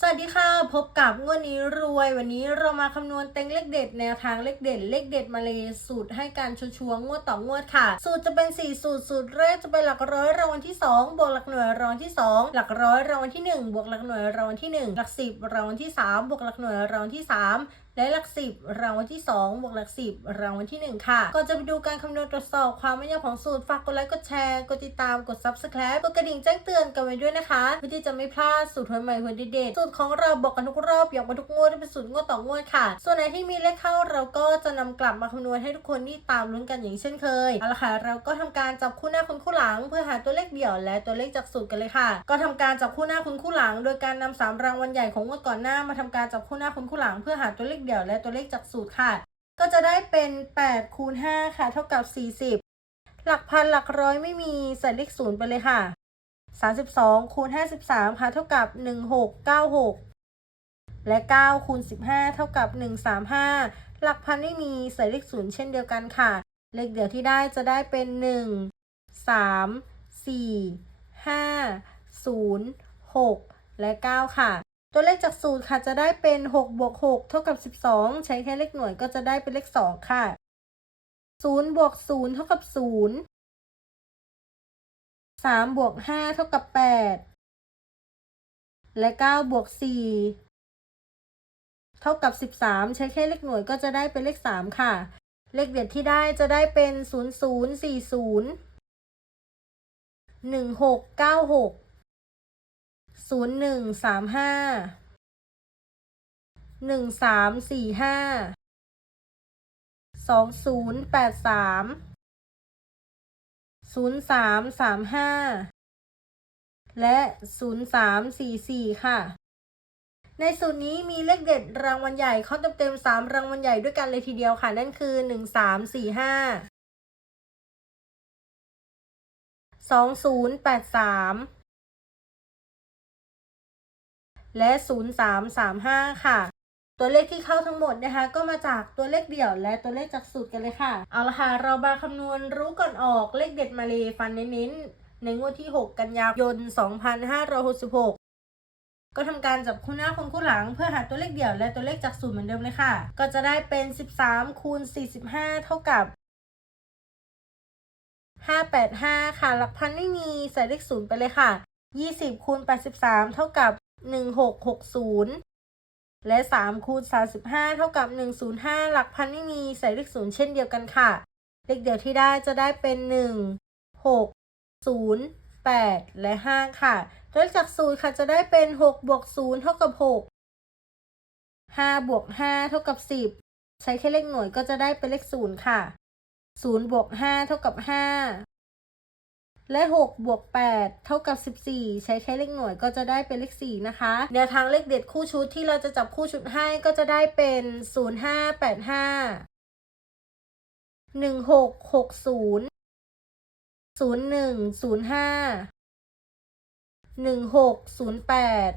สวัสดีค่ะพบกับงวดนี้รวยวันนี้เรามาคำนวณเต็งเลขเด็ดแนวทางเลขเด็ดเลขเด็ดมาเลยสูตรให้การชัวร์งวดต่องวดค่ะ สูตรจะเป็น 4 สูตรสูตรแรกจะเป็นหลักร้อยรางวัลที่ 2 บวกหลักหน่วยรางวัลที่ 2 หลักร้อยรางวัลที่ 1 บวกหลักหน่วยรางวัลที่ 1 หลักสิบรางวัลที่ 3 บวกหลักหน่วยรางวัลที่ 3และหลักสิบรางวัลที่ 2 บวกหลักสิบรางวัลที่ 1 ค่ะ ก่อนจะไปดูการคำนวณตรวจสอบความแม่นยำของสูตร ฝากกดไลค์ กดแชร์ กดติดตาม กด subscribe กดกระดิ่งแจ้งเตือนกันไว้ด้วยนะคะ เพื่อที่จะไม่พลาดสูตรหวยใหม่หวยเด็ดๆสูตรของเราบอกกันทุกรอบอยากมาทุกงวดเป็นสูตรงวดต่องวดค่ะ ส่วนไหนที่มีเลขเข้าเราก็จะนำกลับมาคำนวณให้ทุกคนที่ตามลุ้นกันอย่างเช่นเคยเอาละค่ะเราก็ทำการจับคู่หน้าคุณคู่หลัง เพื่อหาตัวเลขเดี่ยวและตัวเลขจากสูตรกันเลยค่ะ ก็ทำการจับคู่หน้าคุณคู่หลัง โดยการนำสามรางวัลใหญ่ของงวดก่อนหน้ามาทำการจับคู่หน้าคุณคู่หลัง เพื่อหาตัวเลขเดี่ยวและตัวเลขจากสูตรค่ะ ก็จะได้เป็น8คูณ5ค่ะ เท่ากับ 40 หลักพันหลักร้อยไม่มีใส่เลขศูนย์ไปเลยค่ะ 32คูณ53ค่ะเท่ากับ 1696 และ 9คูณ15 เท่ากับ 135 หลักพันไม่มีใส่เลขศูนย์เช่นเดียวกันค่ะ เลขเดี่ยวที่ได้จะได้เป็น 1 3 4 5 0 6 และ 9 ค่ะ ตัวเลขจากสูตรค่ะจะได้เป็น 6 บวก 6 เท่ากับ 12 ใช้แค่เลขหน่วยก็จะได้เป็นเลข 2 ค่ะ0บวก0เท่ากับ0 3บวก5เท่ากับ8และ9บวก4เท่ากับ13ใช้แค่เลขหน่วยก็จะได้เป็นเลข3ค่ะ เลขเด็ดที่ได้จะได้เป็น0 0 4 0 1 6 9 6ศูนย์หนึ่งสามห้าหนึ่งสามสี่ห้าสองศูนย์แปดสาม ศูนย์สามสามห้าและศูนย์สามสี่สี่ค่ะ ในสูตรนี้มีเลขเด็ดรางวัลใหญ่เข้าเต็มๆสามรางวัลใหญ่ด้วยกันเลยทีเดียวค่ะ นั่นคือหนึ่งสามสี่ห้าสองศูนย์แปดสามและ 0335 ค่ะ ตัวเลขที่เข้าทั้งหมดนะคะ ก็มาจากตัวเลขเดี่ยวและตัวเลขจากสูตรกันเลยค่ะ เอาละค่ะ เรามาคำนวณรู้ก่อนออกเลขเด็ดมาเลยฟันเน้นๆในงวดที่ 6 กันยายน 2566ก็ทำการจับคู่หน้าคนคู่หลังเพื่อหาตัวเลขเดี่ยวและตัวเลขจากสูตรเหมือนเดิมเลยค่ะ ก็จะได้เป็น 13 คูณ 45 เท่ากับ 585 ค่ะ หลักพันไม่มีใส่เลขศูนย์ไปเลยค่ะ 20 คูณ 83 เท่ากับ 1660 และ3คูณ35 เท่ากับ 105 หลักพันไม่มีใส่เลขศูนย์เช่นเดียวกันค่ะ เลขเดียวที่ได้จะได้เป็น 1 6 0 8 และ 5 ค่ะตัวเลขจากสูตรค่ะจะได้เป็น6บวก0เท่ากับ 6 5บวก5เท่ากับ 10 ใช้แค่เลขหน่วยก็จะได้เป็นเลข0ค่ะ0บวก5เท่ากับ5 และ 6 บวก 8 เท่ากับ 14 ใช้แค่เลขหน่วยก็จะได้เป็นเลข 4 นะคะ แนวทางเลขเด็ดคู่ชุดที่เราจะจับคู่ชุดให้ก็จะได้เป็น 0585 1660 0105 1608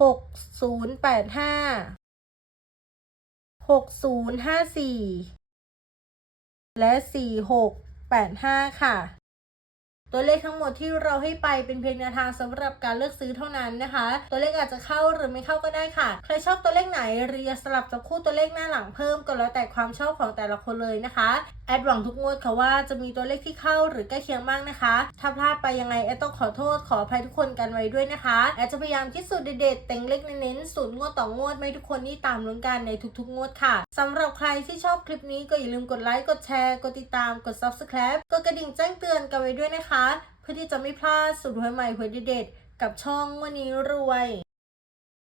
6085 6054 และ 4685 ค่ะ ตัวเลขทั้งหมดที่เราให้ไปเป็นเพียงแนวทางสำหรับการเลือกซื้อเท่านั้นนะคะ ตัวเลขอาจจะเข้าหรือไม่เข้าก็ได้ค่ะ ใครชอบตัวเลขไหนหรืออยสลับจับคู่ตัวเลขหน้าหลังเพิ่มก็แล้วแต่ความชอบของแต่ละคนเลยนะคะ แอดหวังทุกงวดค่ะว่าจะมีตัวเลขที่เข้าหรือใกล้เคียงมากนะคะ ถ้าพลาดไปยังไงแอดต้องขอโทษขออภัยทุกคนกันไว้ด้วยนะคะแอดจะพยายามคิดสูตรเด็ดๆเต็งเล็กเน้นๆสูตรงวดต่องวดไม่ทุกคนนี่ตามลุ้นกันในทุกๆงวดค่ะสำหรับใครที่ชอบคลิปนี้ก็อย่าลืมกดไลค์กดแชร์กดติดตามกด subscribe กระดิ่งแจ้งเตือนกันไว้ด้วยนะคะ เพื่อที่จะไม่พลาดสูตรหวยใหม่หวยเด็ดกับช่องวันนี้รวย